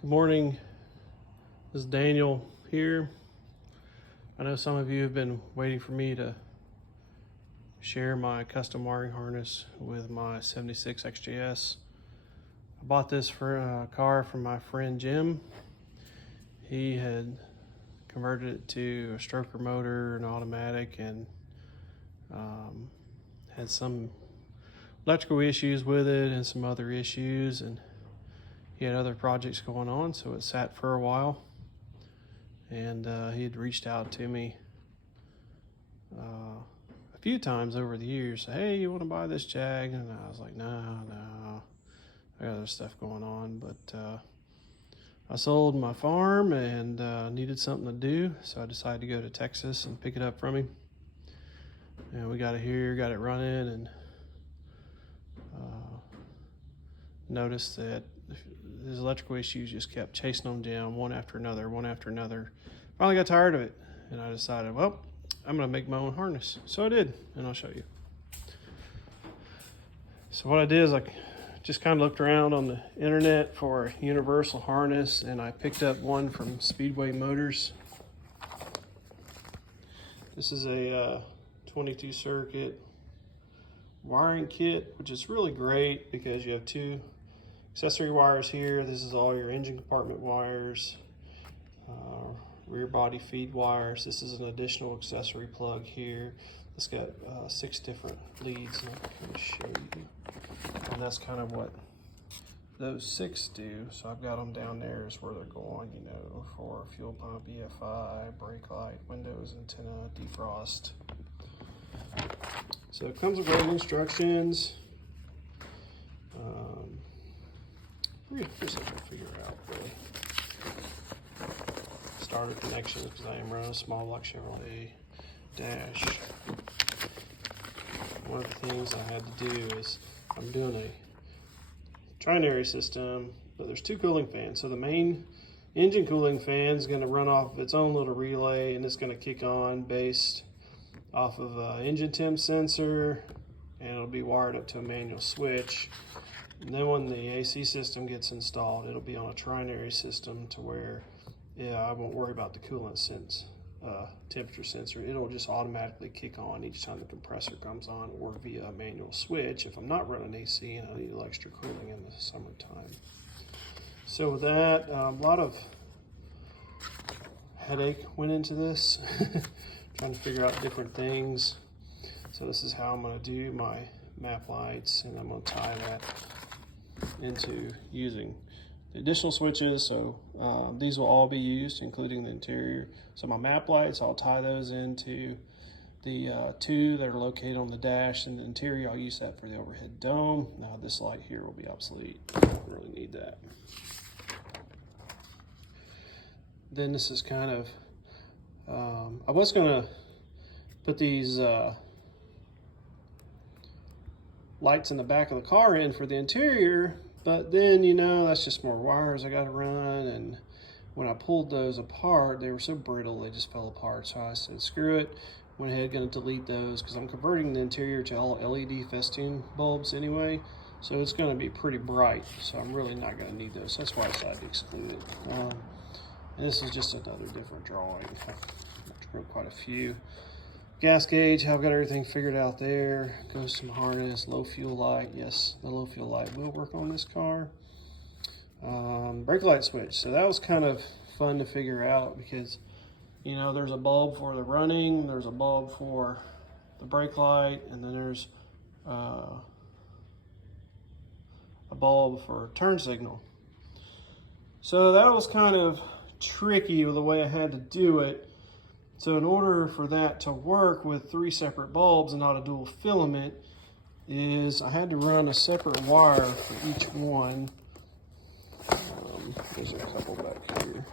Good morning, this is Daniel here. I know some of you have been waiting for me to share my custom wiring harness with my 76 XJS. I bought this for a car from my friend Jim. He had converted it to a stroker motor and automatic, and had some electrical issues with it and some other issues, and he had other projects going on, so it sat for a while. And he had reached out to me a few times over the years. Hey, you want to buy this Jag? And I was like, no, I got other stuff going on. But I sold my farm and needed something to do, so I decided to go to Texas and pick it up from him. And we got it here, got it running, and noticed that his electrical issues just kept chasing him down one after another. Finally got tired of it, and I decided, well, I'm gonna make my own harness. So I did, and I'll show you. So what I did is I just kind of looked around on the internet for a universal harness, and I picked up one from Speedway Motors. This is a 22 circuit wiring kit, which is really great because you have two accessory wires here. This is all your engine compartment wires, rear body feed wires. This is an additional accessory plug here. It's got 6 different leads, and I can show you. And that's kind of what those 6 do. So I've got them down there is where they're going, you know, for fuel pump, EFI, brake light, windows, antenna, defrost. So it comes with great instructions. We're just going to figure out the starter connections because I am running a small block Chevrolet dash. One of the things I had to do is I'm doing a trinary system, but there's 2 cooling fans. So the main engine cooling fan is going to run off of its own little relay, and it's going to kick on based off of an engine temp sensor, and it'll be wired up to a manual switch. And then when the AC system gets installed, it'll be on a trinary system to where, I won't worry about the coolant temperature sensor. It'll just automatically kick on each time the compressor comes on, or via a manual switch if I'm not running AC and I need extra cooling in the summertime. So with that, a lot of headache went into this, trying to figure out different things. So this is how I'm going to do my map lights, and I'm going to tie that into using the additional switches. So these will all be used, including the interior. So my map lights, I'll tie those into the 2 that are located on the dash, and the interior I'll use that for the overhead dome. Now this light here will be obsolete. I don't really need that. Then this is kind of, I was gonna put these lights in the back of the car in for the interior, but then, you know, that's just more wires I gotta run, and when I pulled those apart, they were so brittle they just fell apart. So I said, screw it, went ahead, gonna delete those because I'm converting the interior to all LED festoon bulbs anyway, so it's gonna be pretty bright, so I'm really not gonna need those. That's why I decided to exclude it. And this is just another different drawing. I've wrote quite a few. Gas gauge, I've got everything figured out there. Goes to my harness. Low fuel light, yes, the low fuel light will work on this car. Brake light switch, so that was kind of fun to figure out because, you know, there's a bulb for the running, there's a bulb for the brake light, and then there's a bulb for turn signal. So that was kind of tricky with the way I had to do it. So in order for that to work with 3 separate bulbs and not a dual filament, is I had to run a separate wire for each one. There's a couple back here.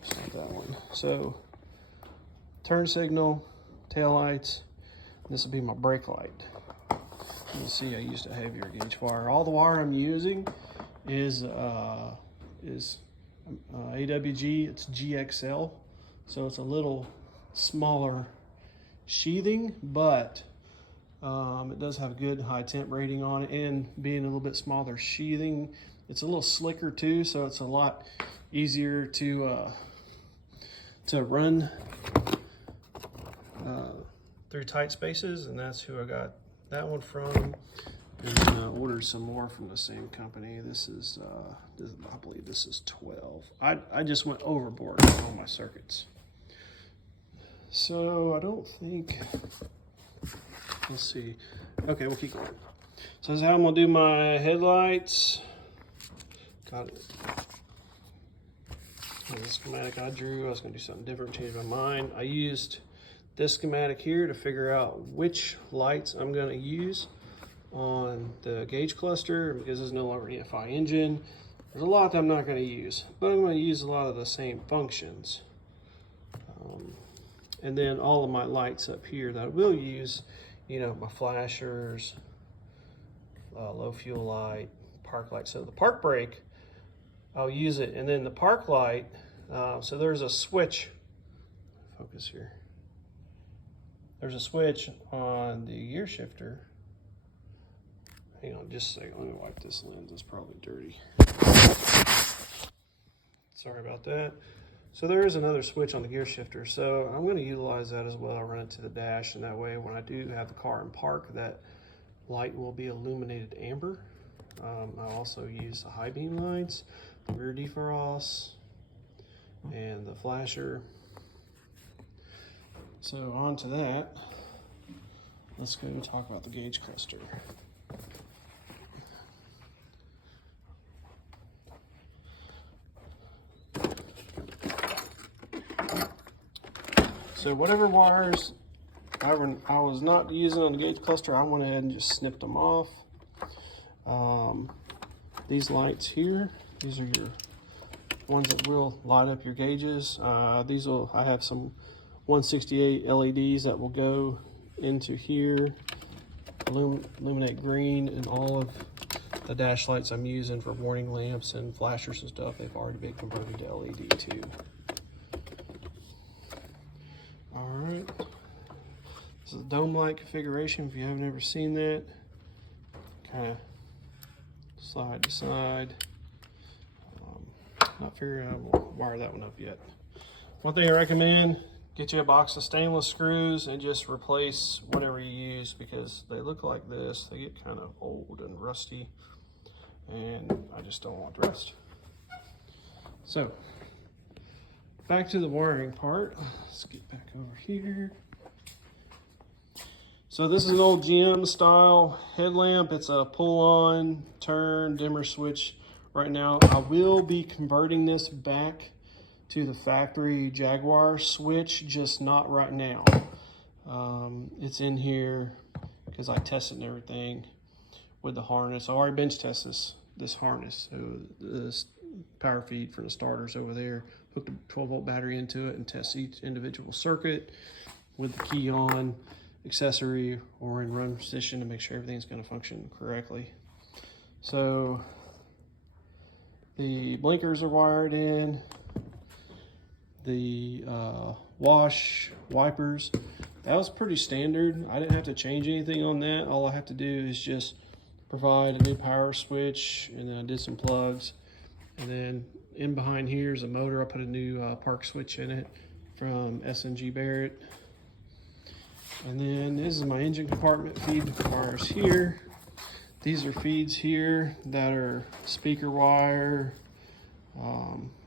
It's not that one. So turn signal, tail lights. This will be my brake light. You'll see I used a heavier gauge wire. All the wire I'm using is AWG. It's GXL. So it's a little smaller sheathing, but it does have a good high temp rating on it, and being a little bit smaller sheathing, It's a little slicker too, so it's a lot easier to run through tight spaces, and that's who I got that one from. And then I ordered some more from the same company. This is, I believe this is 12. I just went overboard on all my circuits. So I don't think, let's see. Okay, we'll keep going. So this is how I'm gonna do my headlights. Got it. The schematic I drew, I was gonna do something different, change my mind. I used this schematic here to figure out which lights I'm gonna use on the gauge cluster, because there's no longer an EFI engine. There's a lot that I'm not gonna use, but I'm gonna use a lot of the same functions. And then all of my lights up here that I will use, you know, my flashers, low fuel light, park light. So the park brake, I'll use it. And then the park light, so there's a switch, focus here. There's a switch on the gear shifter. Hang on just a second, let me wipe this lens, it's probably dirty. Sorry about that. So there is another switch on the gear shifter, so I'm going to utilize that as well. Run it to the dash, and that way when I do have the car in park, that light will be illuminated amber. I'll also use the high beam lights, the rear defrost, and the flasher. So on to that, let's go talk about the gauge cluster. So whatever wires I was not using on the gauge cluster, I went ahead and just snipped them off. These lights here, these are your ones that will light up your gauges. I have some 168 LEDs that will go into here, illuminate green, and all of the dash lights I'm using for warning lamps and flashers and stuff, they've already been converted to LED too. Alright, this is a dome-like configuration if you haven't ever seen that. Kind of side to side. Not figuring out how to wire that one up yet. One thing I recommend, get you a box of stainless screws and just replace whatever you use, because they look like this. They get kind of old and rusty, and I just don't want rust. So, back to the wiring part. Let's get back over here. So this is an old GM style headlamp. It's a pull-on, turn, dimmer switch. Right now, I will be converting this back to the factory Jaguar switch, just not right now. It's in here because I tested and everything with the harness. I already bench tested this harness. So this power feed for the starters over there. Hooked a 12-volt battery into it and test each individual circuit with the key on, accessory, or in run position to make sure everything's going to function correctly. So the blinkers are wired in, the wash wipers, that was pretty standard. I didn't have to change anything on that. All I have to do is just provide a new power switch, and then I did some plugs. And then in behind here is a motor. I put a new park switch in it from S&G Barrett. And then this is my engine compartment feed wires here. These are feeds here that are speaker wire,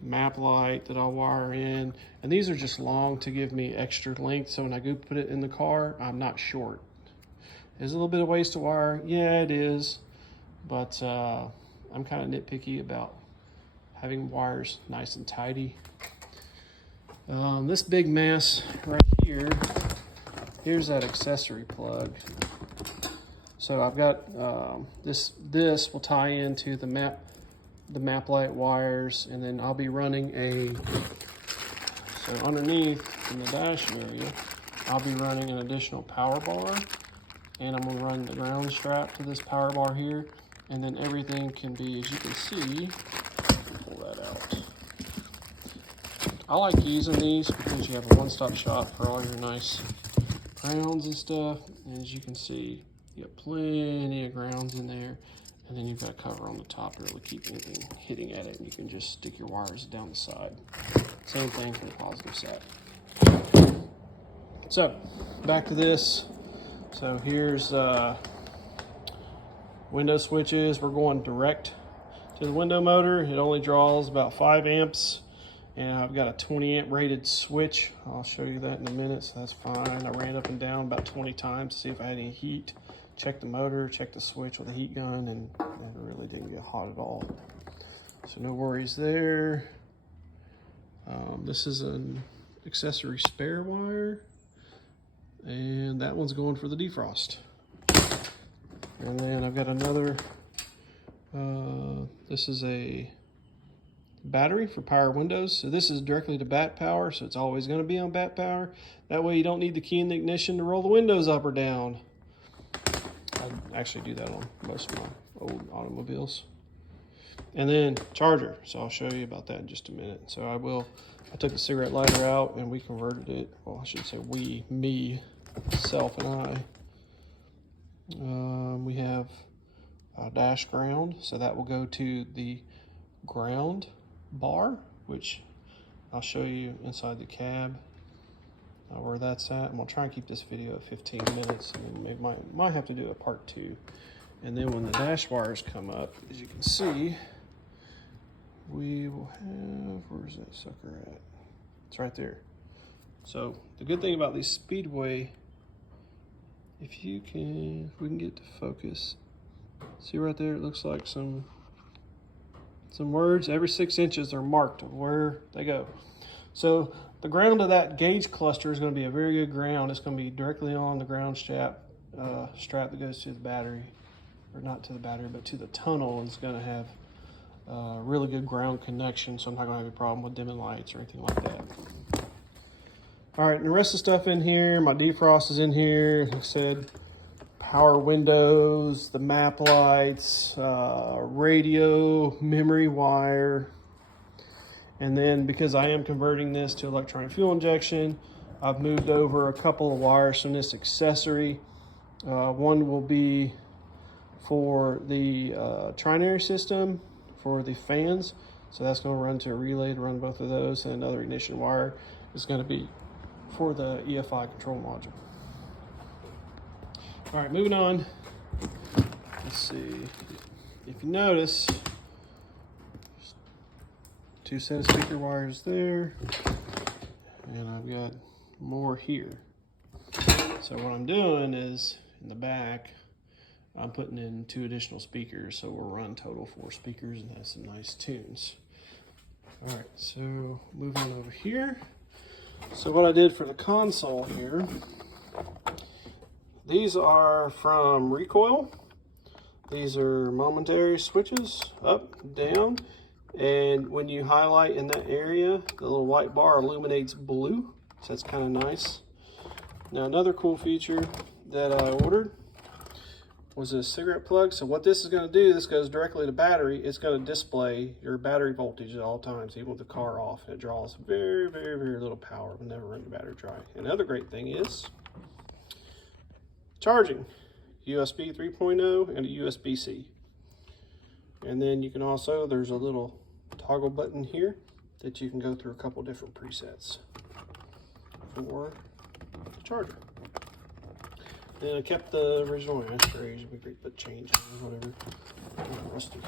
map light that I'll wire in. And these are just long to give me extra length, so when I go put it in the car, I'm not short. There's a little bit of waste to wire. Yeah, it is. But I'm kind of nitpicky about having wires nice and tidy. This big mess right here, here's that accessory plug. So I've got this will tie into the map light wires, and then I'll be running so underneath in the dash area, I'll be running an additional power bar, and I'm gonna run the ground strap to this power bar here, and then everything can be, as you can see, pull that out. I like using these because you have a one-stop shop for all your nice grounds and stuff. And as you can see, you have plenty of grounds in there. And then you've got a cover on the top to really keep anything hitting at it, and you can just stick your wires down the side. Same thing for the positive side. So, back to this. So here's window switches. We're going direct to the window motor. It only draws about 5 amps, and I've got a 20 amp rated switch. I'll show you that in a minute, so that's fine. I ran up and down about 20 times to see if I had any heat. Checked the motor, checked the switch with a heat gun, and it really didn't get hot at all. So no worries there. This is an accessory spare wire, and that one's going for the defrost. And then I've got another, this is a battery for power windows. So this is directly to bat power, so it's always going to be on bat power. That way you don't need the key in the ignition to roll the windows up or down. I actually do that on most of my old automobiles. And then charger, so I'll show you about that in just a minute. So I took the cigarette lighter out and we converted it. Well, I should say we, me, self and I. We have a dash ground, so that will go to the ground bar, which I'll show you inside the cab where that's at. I'm gonna try and keep this video at 15 minutes, and then maybe might have to do a part 2. And then when the dash wires come up, as you can see, we will have, where's that sucker at? It's right there. So the good thing about these Speedway, if we can get to focus, see right there, it looks like some words. Every 6 inches are marked of where they go. So the ground of that gauge cluster is going to be a very good ground. It's going to be directly on the ground strap that goes to the battery, or not to the battery, but to the tunnel. It's going to have really good ground connection, so I'm not going to have a problem with dimming lights or anything like that. All right, and the rest of the stuff in here, my defrost is in here. Like I said, power windows, the map lights, radio, memory wire. And then because I am converting this to electronic fuel injection, I've moved over a couple of wires from this accessory. One will be for the trinary system for the fans. So that's going to run to a relay to run both of those. And another ignition wire is going to be for the EFI control module. All right, moving on. Let's see. If you notice, 2 set of speaker wires there, and I've got more here. So what I'm doing is, in the back, I'm putting in 2 additional speakers, so we'll run total 4 speakers and have some nice tunes. All right, so moving over here. So what I did for the console here, these are from Recoil. These are momentary switches, up, down. And when you highlight in that area, the little white bar illuminates blue, so that's kind of nice. Now another cool feature that I ordered was a cigarette plug. So what this is going to do, this goes directly to battery. It's going to display your battery voltage at all times, even with the car off. And it draws very, very, very little power. It will never run the battery dry. Another great thing is charging, USB 3.0 and a USB-C. And then you can also, there's a little toggle button here that you can go through a couple different presets for the charger. Then I kept the original ashtrays, we could put change or whatever. Rusty.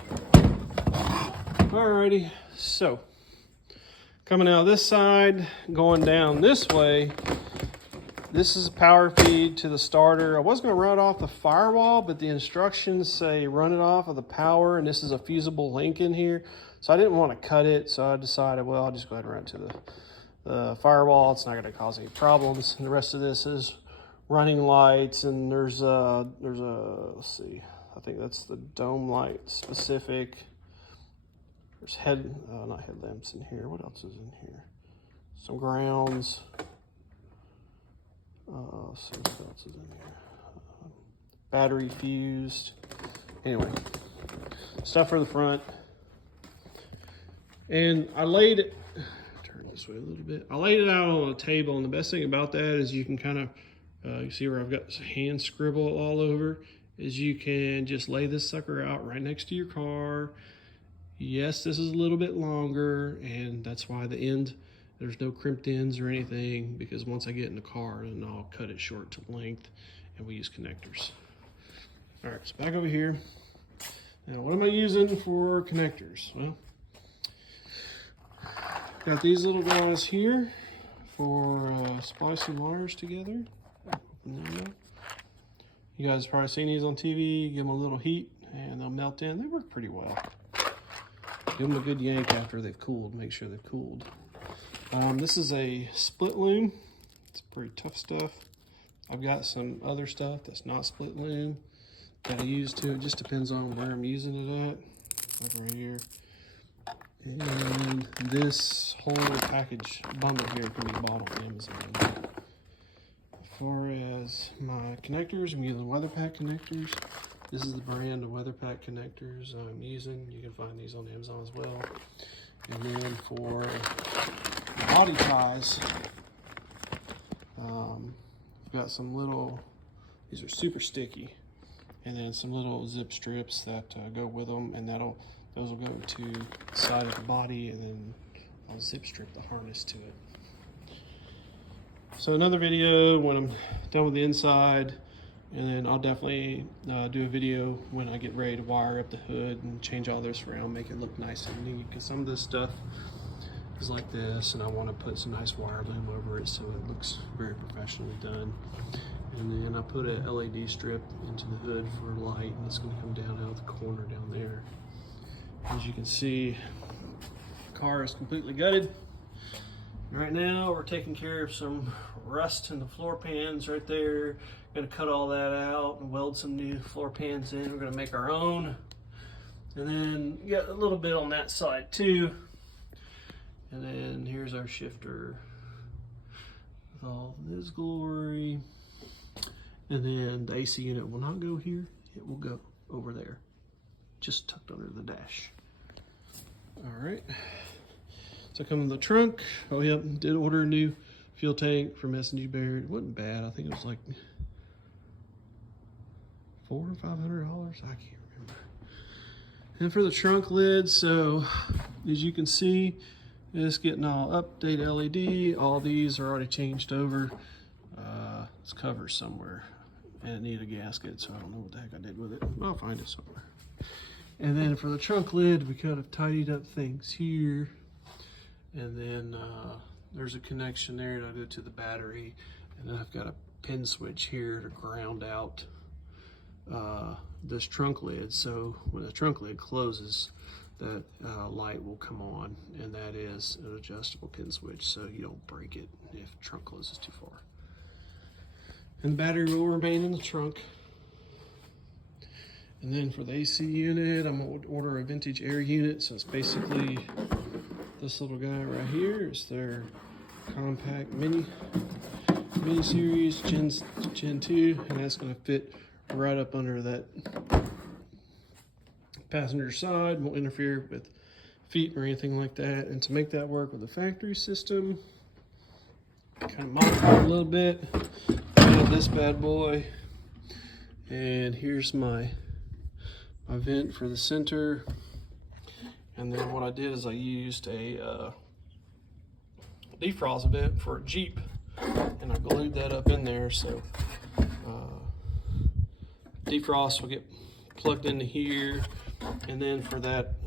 Alrighty, so coming out this side, going down this way, this is a power feed to the starter. I was going to run it off the firewall, but the instructions say run it off of the power, and this is a fusible link in here. So I didn't want to cut it, so I decided, well, I'll just go ahead and run it to the firewall. It's not going to cause any problems. And the rest of this is running lights, and there's a, let's see, I think that's the dome light specific. There's not headlamps in here. What else is in here? Some grounds. Let's see what else is in here. Battery fused. Anyway, stuff for the front. And I laid it, turn this way a little bit. I laid it out on a table, and the best thing about that is you can kind of, you see where I've got hand scribble all over. is you can just lay this sucker out right next to your car. Yes, this is a little bit longer, and that's why the end, there's no crimped ends or anything, because once I get in the car, then I'll cut it short to length, and we use connectors. All right, so back over here. Now, what am I using for connectors? Well, got these little guys here for splicing wires together. You guys have probably seen these on TV. Give them a little heat and they'll melt in. They work pretty well. Give them a good yank after they've cooled. Make sure they've cooled. This is a split loom. It's pretty tough stuff. I've got some other stuff that's not split loom that I use too. It just depends on where I'm using it at. Over here. And this whole package bundle here can be bought on Amazon. As far as my connectors, I'm using WeatherPack connectors. This is the brand of WeatherPack connectors I'm using. You can find these on Amazon as well. And then for body ties, I've got some little, these are super sticky, and then some little zip strips that go with them, and those will go to the side of the body, and then I'll zip strip the harness to it. So another video when I'm done with the inside, and then I'll definitely do a video when I get ready to wire up the hood and change all this around, make it look nice and neat, because some of this stuff is like this, and I want to put some nice wire loom over it so it looks very professionally done. And then I put a LED strip into the hood for light, and it's going to come down out of the corner down there. As you can see, the car is completely gutted. Right now we're taking care of some rust in the floor pans right there. Gonna cut all that out and weld some new floor pans in. We're gonna make our own. And then got a little bit on that side too. And then here's our shifter with all this glory. And then the AC unit will not go here, it will go over there, just tucked under the dash. All right, so come in the trunk. Oh yep, did order a new fuel tank from S&G Baird. It wasn't bad. I think it was like $400 or $500. I can't remember. And for the trunk lid, so as you can see, it's getting all updated LED. All these are already changed over. It's covered somewhere, and it needed a gasket, so I don't know what the heck I did with it. I'll find it somewhere. And then for the trunk lid, we kind of tidied up things here. And then there's a connection there to go to the battery. And then I've got a pin switch here to ground out this trunk lid. So when the trunk lid closes, that light will come on, and that is an adjustable pin switch, so you don't break it if the trunk closes too far. And the battery will remain in the trunk. And then for the AC unit, I'm gonna order a vintage air unit. So it's basically this little guy right here. It's their compact mini series Gen 2, and that's gonna fit right up under that passenger side. Won't interfere with feet or anything like that. And to make that work with the factory system, kind of modify it a little bit. I have this bad boy, and here's my vent for the center. And then what I did is I used a defrost vent for a Jeep, and I glued that up in there, so defrost will get plugged into here. And then for that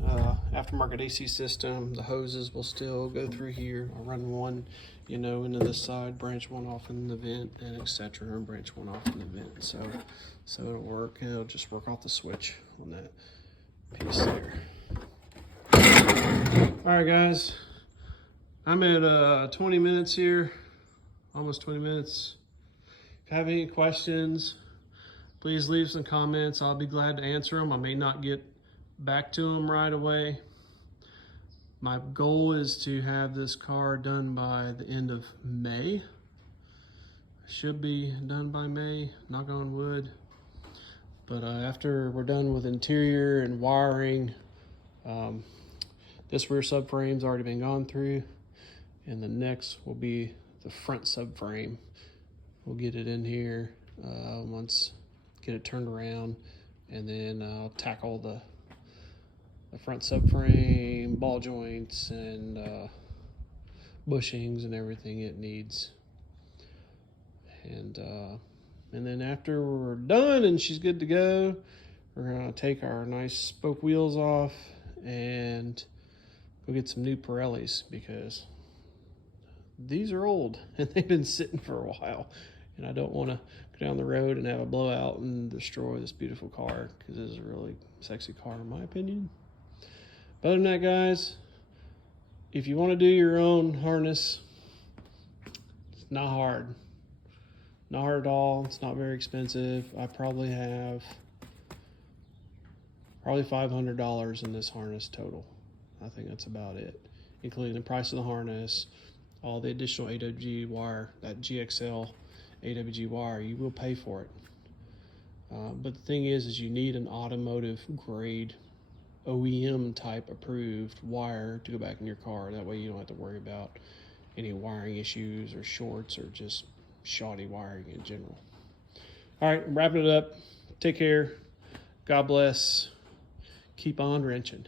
aftermarket AC system, the hoses will still go through here. I'll run one, into this side, branch one off in the vent, and etc., and branch one off in the vent. So it'll work, and it'll just work off the switch on that piece there. All right, guys, I'm at 20 minutes here, almost 20 minutes. If you have any questions, please leave some comments. I'll be glad to answer them. I may not get back to them right away. My goal is to have this car done by the end of May. Should be done by May, knock on wood. But after we're done with interior and wiring, this rear subframe's already been gone through, and the next will be the front subframe. We'll get it in here once get it turned around, and then I'll tackle the front subframe, ball joints, and bushings and everything it needs. And then after we're done and she's good to go, we're gonna take our nice spoke wheels off and go get some new Pirellis, because these are old and they've been sitting for a while, and I don't want to go down the road and have a blowout and destroy this beautiful car, because this is a really sexy car in my opinion. But other than that, guys, if you want to do your own harness, it's not hard. Not hard at all. It's not very expensive. I probably have $500 in this harness total. I think that's about it, including the price of the harness, all the additional AWG wire, that GXL AWG wire. You will pay for it. But the thing is you need an automotive grade OEM type approved wire to go back in your car. That way you don't have to worry about any wiring issues or shorts or just shoddy wiring in general. All right, I'm wrapping it up. Take care. God bless. Keep on wrenching.